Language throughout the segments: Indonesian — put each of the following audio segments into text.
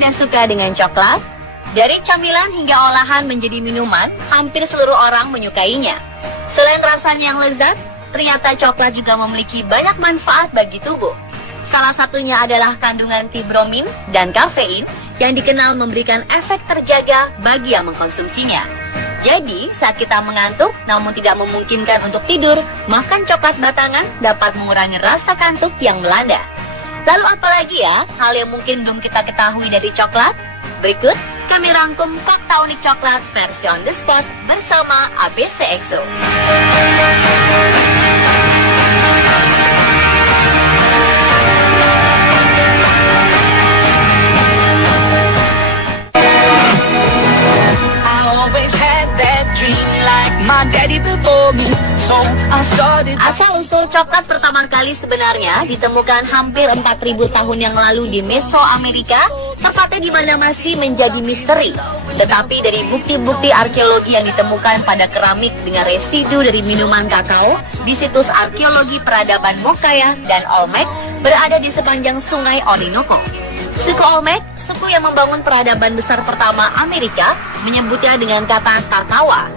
tidak suka dengan coklat? Dari camilan hingga olahan menjadi minuman, hampir seluruh orang menyukainya. Selain rasanya yang lezat, ternyata coklat juga memiliki banyak manfaat bagi tubuh. Salah satunya adalah kandungan tibromin dan kafein yang dikenal memberikan efek terjaga bagi yang mengkonsumsinya. Jadi, saat kita mengantuk namun tidak memungkinkan untuk tidur, makan coklat batangan dapat mengurangi rasa kantuk yang melanda. Lalu apalagi ya hal yang mungkin belum kita ketahui dari coklat? Berikut kami rangkum fakta unik coklat versi on the spot bersama ABC EXO. Asal-usul coklat pertama kali sebenarnya ditemukan hampir 4.000 tahun yang lalu di Mesoamerika, tepatnya di mana masih menjadi misteri. Tetapi dari bukti-bukti arkeologi yang ditemukan pada keramik dengan residu dari minuman kakao di situs arkeologi peradaban Mokaya dan Olmec berada di sepanjang sungai Orinoco. Suku Olmec, suku yang membangun peradaban besar pertama Amerika, menyebutnya dengan kata kakawa.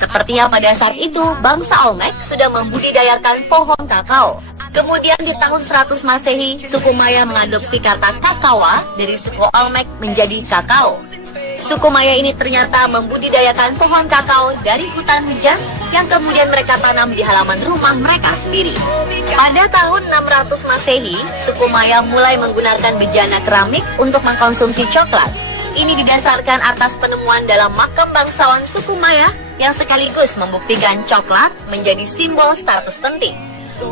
Sepertinya pada saat itu, bangsa Olmec sudah membudidayakan pohon kakao. Kemudian di tahun 100 Masehi, suku Maya mengadopsi kata kakawa dari suku Olmec menjadi kakao. Suku Maya ini ternyata membudidayakan pohon kakao dari hutan hujan yang kemudian mereka tanam di halaman rumah mereka sendiri. Pada tahun 600 Masehi, suku Maya mulai menggunakan bejana keramik untuk mengkonsumsi coklat. Ini didasarkan atas penemuan dalam makam bangsawan suku Maya yang sekaligus membuktikan coklat menjadi simbol status penting.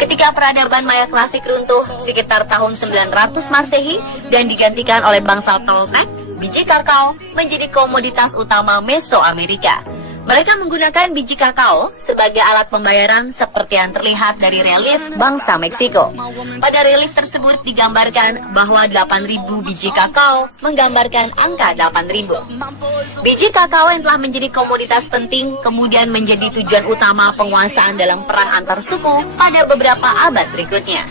Ketika peradaban Maya klasik runtuh sekitar tahun 900 Masehi dan digantikan oleh bangsa Toltec, biji kakao menjadi komoditas utama Mesoamerika. Mereka menggunakan biji kakao sebagai alat pembayaran seperti yang terlihat dari relief bangsa Meksiko. Pada relief tersebut digambarkan bahwa 8.000 biji kakao menggambarkan angka 8.000. Biji kakao yang telah menjadi komoditas penting kemudian menjadi tujuan utama penguasaan dalam perang antar suku pada beberapa abad berikutnya.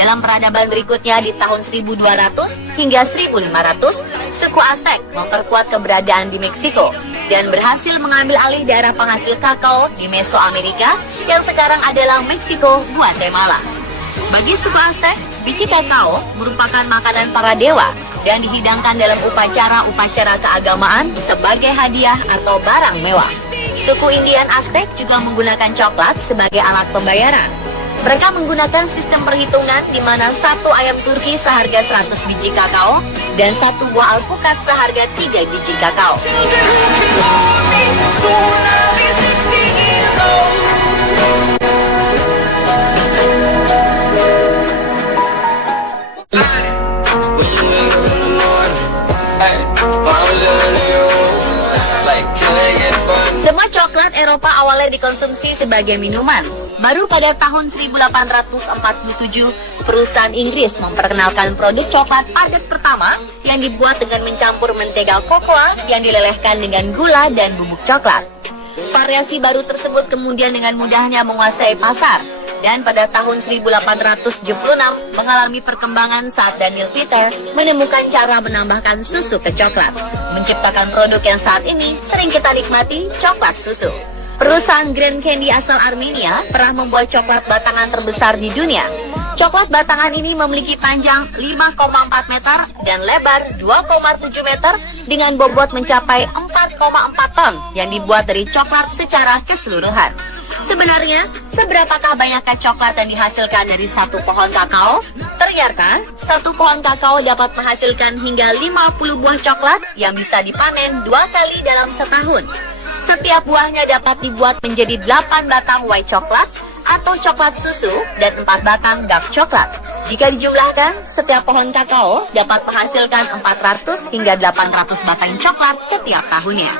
Dalam peradaban berikutnya di tahun 1200 hingga 1500, suku Aztec memperkuat keberadaan di Meksiko dan berhasil mengambil alih daerah penghasil kakao di Mesoamerika yang sekarang adalah Meksiko, Guatemala. Bagi suku Aztec, biji kakao merupakan makanan para dewa dan dihidangkan dalam upacara-upacara keagamaan sebagai hadiah atau barang mewah. Suku Indian Aztec juga menggunakan coklat sebagai alat pembayaran. Mereka menggunakan sistem perhitungan di mana satu ayam Turki seharga 100 biji kakao dan satu buah alpukat seharga 3 biji kakao. Semua coklat Eropa awalnya dikonsumsi sebagai minuman. Baru pada tahun 1847, perusahaan Inggris memperkenalkan produk coklat padat pertama yang dibuat dengan mencampur mentega kokoa yang dilelehkan dengan gula dan bubuk coklat. Variasi baru tersebut kemudian dengan mudahnya menguasai pasar. Dan pada tahun 1876 mengalami perkembangan saat Daniel Peter menemukan cara menambahkan susu ke coklat, menciptakan produk yang saat ini sering kita nikmati, coklat susu. Perusahaan Grand Candy asal Armenia pernah membuat coklat batangan terbesar di dunia. Coklat batangan ini memiliki panjang 5,4 meter dan lebar 2,7 meter dengan bobot mencapai 4,4 ton yang dibuat dari coklat secara keseluruhan. Sebenarnya, seberapakah banyakkah coklat yang dihasilkan dari satu pohon kakao? Ternyata, satu pohon kakao dapat menghasilkan hingga 50 buah coklat yang bisa dipanen 2 kali dalam setahun. Setiap buahnya dapat dibuat menjadi 8 batang white coklat atau coklat susu dan 4 batang dark coklat. Jika dijumlahkan, setiap pohon kakao dapat menghasilkan 400 hingga 800 batang coklat setiap tahunnya.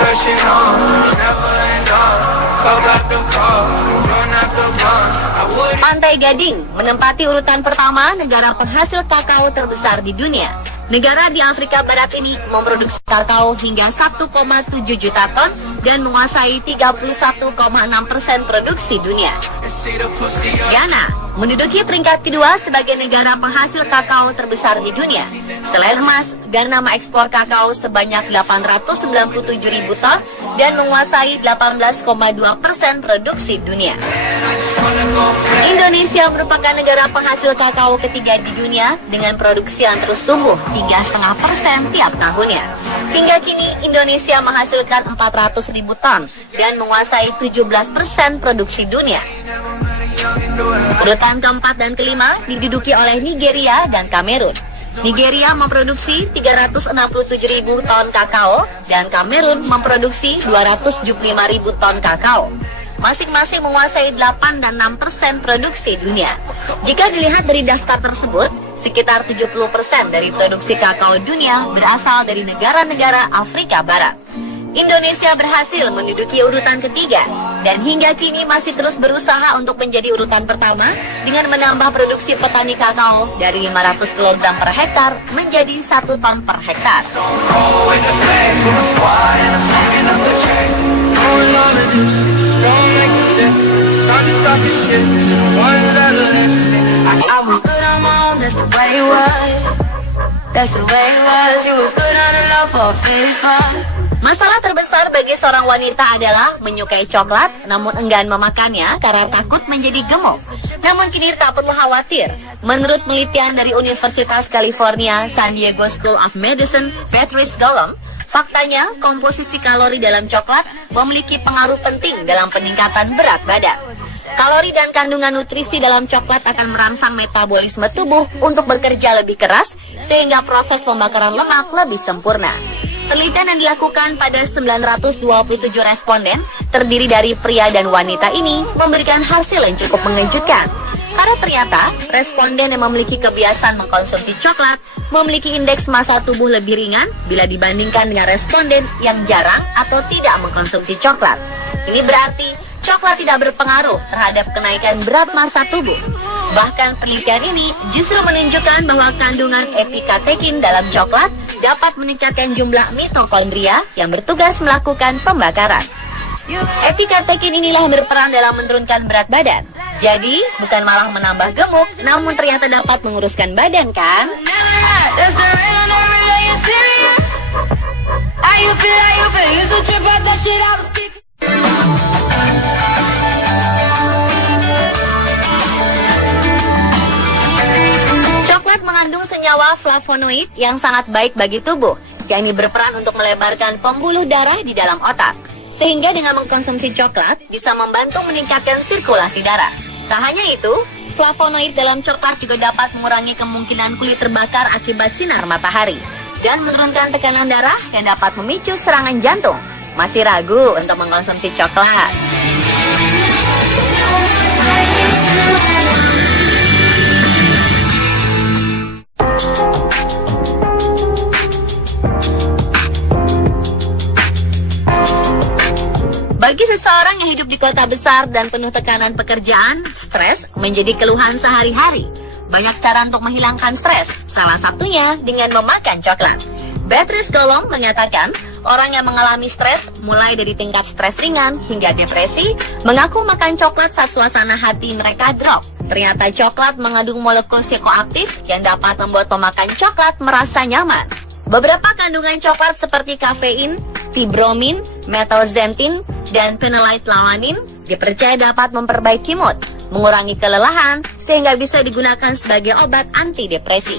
Searching on, it's never enough. Pantai Gading menempati urutan pertama negara penghasil kakao terbesar di dunia. Negara di Afrika Barat ini memproduksi kakao hingga 1,7 juta ton dan menguasai 31,6% produksi dunia. Ghana menduduki peringkat kedua sebagai negara penghasil kakao terbesar di dunia. Selain emas, Ghana mengekspor kakao sebanyak 897.000 ton dan menguasai 18,2% produksi dunia. Indonesia merupakan negara penghasil kakao ketiga di dunia dengan produksi yang terus tumbuh 3,5% tiap tahunnya. Hingga kini Indonesia menghasilkan 400.000 ton dan menguasai 17% produksi dunia. Urutan keempat dan kelima diduduki oleh Nigeria dan Kamerun. Nigeria memproduksi 367.000 ton kakao dan Kamerun memproduksi 275.000 ton kakao. Masing-masing menguasai 8 dan 6% produksi dunia. Jika dilihat dari daftar tersebut, sekitar 70% dari produksi kakao dunia berasal dari negara-negara Afrika Barat. Indonesia berhasil menduduki urutan ketiga dan hingga kini masih terus berusaha untuk menjadi urutan pertama dengan menambah produksi petani kakao dari 500 kg per hektar menjadi 1 ton per hektar. Masalah terbesar bagi seorang wanita adalah menyukai coklat namun enggan memakannya karena takut menjadi gemuk. Namun kini tak perlu khawatir. Menurut penelitian dari Universitas California San Diego School of Medicine, Beatrice Golomb, faktanya komposisi kalori dalam coklat memiliki pengaruh penting dalam peningkatan berat badan. Kalori dan kandungan nutrisi dalam coklat akan merangsang metabolisme tubuh untuk bekerja lebih keras sehingga proses pembakaran lemak lebih sempurna. Penelitian yang dilakukan pada 927 responden terdiri dari pria dan wanita ini memberikan hasil yang cukup mengejutkan. Karena ternyata responden yang memiliki kebiasaan mengkonsumsi coklat memiliki indeks massa tubuh lebih ringan bila dibandingkan dengan responden yang jarang atau tidak mengkonsumsi coklat. Ini berarti coklat tidak berpengaruh terhadap kenaikan berat massa tubuh. Bahkan penelitian ini justru menunjukkan bahwa kandungan epikatekin dalam coklat dapat meningkatkan jumlah mitokondria yang bertugas melakukan pembakaran. Epikatekin inilah yang berperan dalam menurunkan berat badan. Jadi, bukan malah menambah gemuk, namun ternyata dapat menguruskan badan, kan? Coklat mengandung senyawa flavonoid yang sangat baik bagi tubuh, yakni berperan untuk melebarkan pembuluh darah di dalam otak. Sehingga dengan mengkonsumsi coklat bisa membantu meningkatkan sirkulasi darah. Tak hanya itu, flavonoid dalam coklat juga dapat mengurangi kemungkinan kulit terbakar akibat sinar matahari dan menurunkan tekanan darah yang dapat memicu serangan jantung. Masih ragu untuk mengkonsumsi coklat? Bagi seseorang yang hidup di kota besar dan penuh tekanan pekerjaan, stres menjadi keluhan sehari-hari. Banyak cara untuk menghilangkan stres, salah satunya dengan memakan coklat. Beatrice Golomb mengatakan, orang yang mengalami stres, mulai dari tingkat stres ringan hingga depresi, mengaku makan coklat saat suasana hati mereka drop. Ternyata coklat mengandung molekul psikoaktif yang dapat membuat pemakan coklat merasa nyaman. Beberapa kandungan coklat seperti kafein, tibromin, metylxanthine, dan phenylethylamine dipercaya dapat memperbaiki mood, mengurangi kelelahan, sehingga bisa digunakan sebagai obat antidepresi.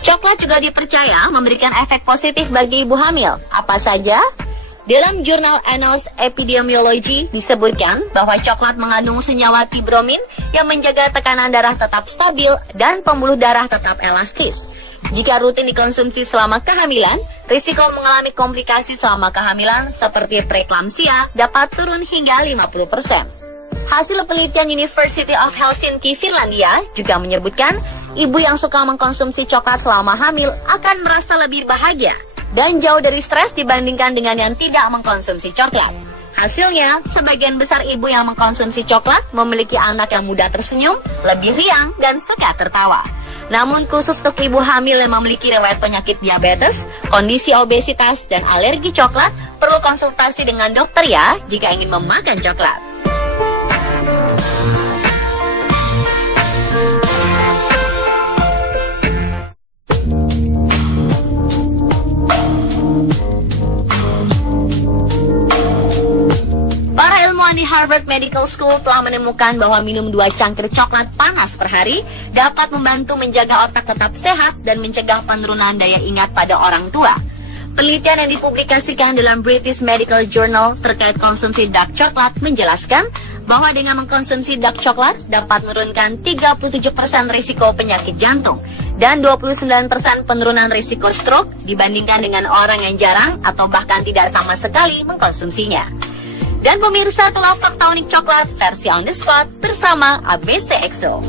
Coklat juga dipercaya memberikan efek positif bagi ibu hamil. Apa saja? Dalam jurnal Annals Epidemiology disebutkan bahwa coklat mengandung senyawa tibromin yang menjaga tekanan darah tetap stabil dan pembuluh darah tetap elastis. Jika rutin dikonsumsi selama kehamilan, risiko mengalami komplikasi selama kehamilan seperti preeklamsia dapat turun hingga 50%. Hasil penelitian University of Helsinki, Finlandia juga menyebutkan ibu yang suka mengkonsumsi coklat selama hamil akan merasa lebih bahagia dan jauh dari stres dibandingkan dengan yang tidak mengkonsumsi coklat. Hasilnya, sebagian besar ibu yang mengkonsumsi coklat memiliki anak yang mudah tersenyum, lebih riang, dan suka tertawa. Namun khusus untuk ibu hamil yang memiliki riwayat penyakit diabetes, kondisi obesitas, dan alergi coklat, perlu konsultasi dengan dokter ya jika ingin memakan coklat. Di Harvard Medical School telah menemukan bahwa minum 2 cangkir coklat panas per hari dapat membantu menjaga otak tetap sehat dan mencegah penurunan daya ingat pada orang tua. Penelitian yang dipublikasikan dalam British Medical Journal terkait konsumsi dark coklat menjelaskan bahwa dengan mengkonsumsi dark coklat dapat menurunkan 37% risiko penyakit jantung dan 29% penurunan risiko stroke dibandingkan dengan orang yang jarang atau bahkan tidak sama sekali mengkonsumsinya. Dan pemirsa, itulah fakta unik coklat versi on the spot bersama ABC EXO.